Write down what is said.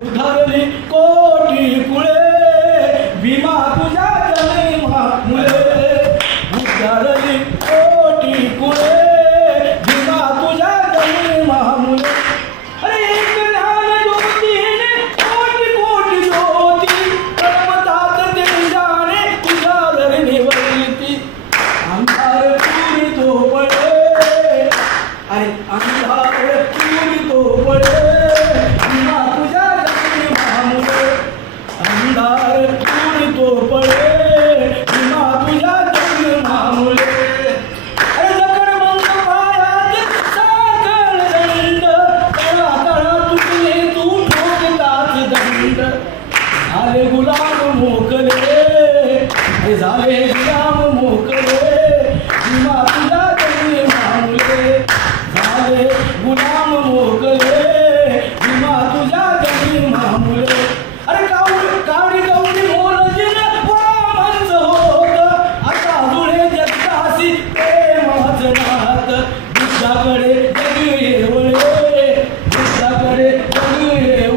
धरली कोटी कुळे भीमा तुझ्या जन्मा मुळे धरली कोटी कुळे भीमा तुझ्या जन्मा मुळे अरे एक ज्ञान ज्योतीने कोटी कोटी ज्योती कर्मतात ते जाणे तुझ्या धरणी वरती अंधार पुरी तो पडे अरे अंधार पुरी तो पडे भीमा तुझ्या अंधार पुरी तो पडे भीमा तुझ्या जन्मामुळे अरे जगड मंग पायात साखळ दंड तळा तळा तुझे तू ठोकतात दंड झाले गुलाम मोकले हे झाले गुलाम मोकले भीमा तुझ्या जन्मामुळे झाले गुलाम मोकले भीमा तुझ्या जन्मामुळे अरे कावडी कावडी मोलजीन वामनच होत आता जुळे जगतासी प्रेमाचं नात बुद्धाकडे जग येवळे बुद्धाकडे जग येवळे